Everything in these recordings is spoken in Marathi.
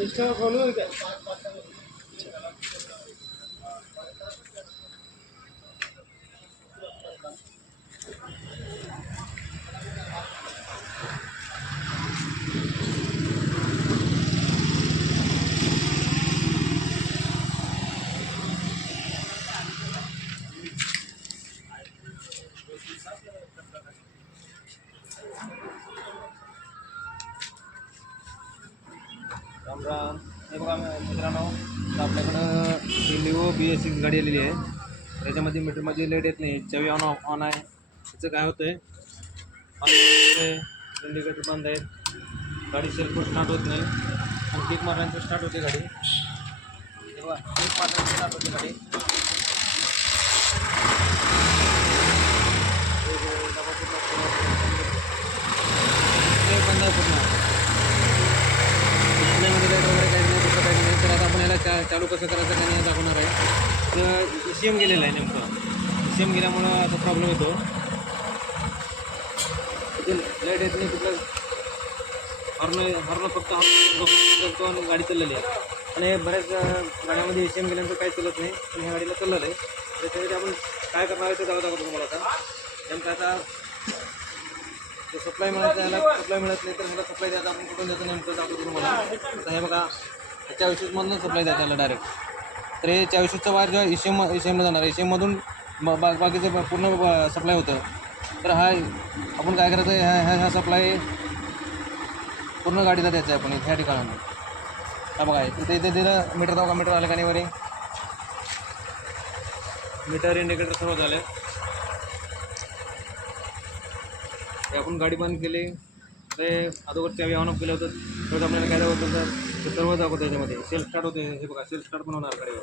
इंस्टा फॉलो आहे का? राम राम. हे बघा मित्रांनो, आता आपल्याकडं लिओ BS6 गाडी आलेली आहे. त्याच्यामध्ये मीटरमध्ये लाईट येत नाही, चावी ऑन आहे. त्याचं काय होतं आहे, इंडिकेटर बंद आहे, गाडी सेल्फ स्टार्ट होत नाही. आणि किक मारल्यानंतर स्टार्ट होते गाडी. तेव्हा किक मारल्यानंतर स्टार्ट होते गाडी. बंद आहे पूर्ण. डिस्प्लेमध्ये लाईट वगैरे काही नाही, दुसरं काही नाही. तर आता आपण याला चालू कसं करायचं काही दाखवणार आहे. तर ECM गेलेलं आहे नेमकं. ECM गेल्यामुळं आता प्रॉब्लेम येतो. लाईट येत नाही, कुठलं हॉर्न फक्त हॉर्न गाडी चाललेली आहे. आणि बऱ्याच गाड्यामध्ये ECM गेल्यानंतर काही चालत नाही, पण ह्या गाडीला चाललेलं आहे. त्याच्यामध्ये आपण काय करणार आहे ते दाखवतो तुम्हाला. आता नेमकं आता जो सप्लाय मिळत नाही, याला सप्लाय मिळत नाही, तर ह्याला सप्लाय द्यायचा आपण कुठून द्यायचं नेमकं दाखवतो तुम्हाला. आता हे बघा, 24मधून सप्लाय द्यायचा याला डायरेक्ट. तर हे 24चा वायर जेव्हा ECMला जाणार, ECMमधून बाकीचं पूर्ण सप्लाय होतं. तर हा आपण काय करायचं, ह्या सप्लाय पूर्ण गाडीला द्यायचा आहे आपण ह्या ठिकाणी. हा बघा, तिथे इथे दिलं मीटर दाखवा, मीटर आलं का नाही वरी, मीटर इंडिकेटर सर्व झालं. आपण गाडी बंद केली, ते अगोदर चावी ऑन ऑफ केलं होतं, तर आपल्याला काय दाखवतं, तर ते सर्व दाखवतं. याच्यामध्ये सेल्फ स्टार्ट होते. हे बघा, सेल्फ स्टार्ट पण होणार गाडीवर.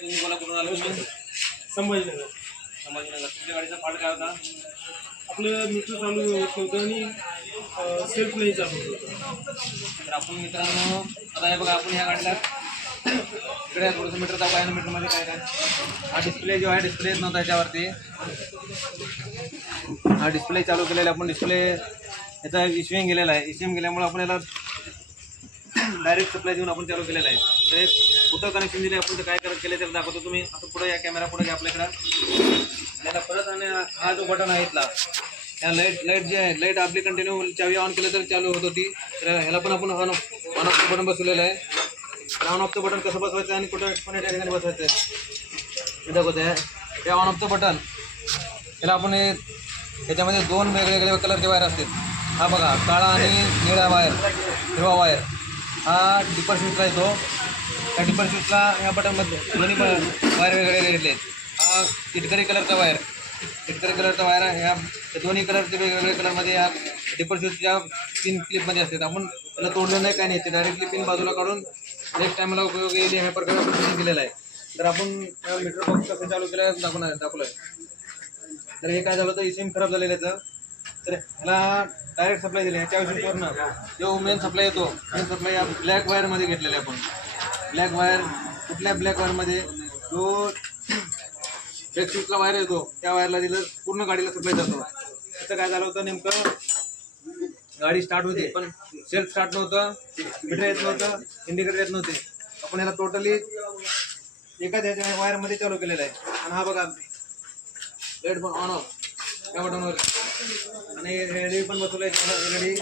तुम्ही मला कुठून आलो? संभाजीनगर. संभाजीनगर. तुमच्या गाडीचा फॉल्ट काय होता? आपलं मीटर चालू होत नव्हतं आणि सेल्फ नाही चालू होत होतं. तर आपण मित्रांनो, आता हे बघा, आपण ह्या गाडीला इकडे थोडंसं मीटर दाखवा. आहे ना मीटरमध्ये काय काय, हा डिस्प्ले जो आहे, डिस्प्ले येत नव्हता याच्यावरती. हा डिस्प्ले चालू केलेला आपण. डिस्प्ले याचा ECM गेलेला आहे. ECM गेल्यामुळे आपण याला डायरेक्ट सप्लाय देऊन आपण चालू केलेला आहे. तर एक कुठं कनेक्शन दिले आपण, तर काय केलं त्याला दाखवतो. तुम्ही आता पुढे या, कॅमेरा पुढे घ्या आपल्याकडं. याला परत, आणि हा जो बटन आहे इथला, या लाईट जे आहे, लाईट आपली कंटिन्यू चावी ऑन केलं तर चालू होत होती. तर ह्याला पण आपण ऑन ऑफचं बटन बसवलेलं आहे. तर ऑन ऑफचं बटन कसं बसवायचं आणि कुठं कोणत्या ठिकाणी बसवायचं हे दाखवतं आहे. हे ऑन ऑफचं बटन, याला आपण याच्यामध्ये 2 वेगवेगळे कलरचे वायर असतात. हा बघा, काळा आणि निळा वायर, हिरवा वायर, हा डिपर स्विचला येतो. त्या डिपर स्विचला ह्या बटनमध्ये दोन्ही वायर वेगळे घेतले आहेत. हा चिटकरी कलरचा वायर, चिटकरी कलरचा वायर आहे. ह्या दोन्ही कलरचे वेगवेगळे कलरमध्ये या डिपर स्विचच्या पिन क्लिपमध्ये असतात. आपण त्याला तोडलं नाही, काय नाही, ते डायरेक्टली पिन बाजूला काढून नेक्स्ट टाईमला उपयोग येईल ह्या प्रकारे आपण फिटिंग केलेलं आहे. तर आपण मीटर बॉक्स कसं चालू केलं दाखवलं आहे. तर हे काय झालं होतं, ECM खराब झालेलं याचं. तर ह्याला डायरेक्ट सप्लाय दिली. ह्याच्या औषधवरनं जो मेन सप्लाय येतो, मेन सप्लाय या ब्लॅक वायरमध्ये घेतलेला आहे आपण. ब्लॅक वायर, कुठल्या ब्लॅक वायरमध्ये जो ब्रेक शूजला वायर येतो, त्या वायरला दिलं पूर्ण गाडीला सप्लाय जातो. त्याचं काय झालं होतं, नेमकं गाडी स्टार्ट होते पण सेल्फ स्टार्ट नव्हतं, मीटर येत नव्हतं, इंडिकेटर येत नव्हते. आपण याला टोटली एकाच ह्याच्या वायरमध्ये चालू केलेलं आहे. आणि हा बघा, लाईट पण ऑन ऑफ त्या बटनवर, आणि LED पण बसवलं आहे. LED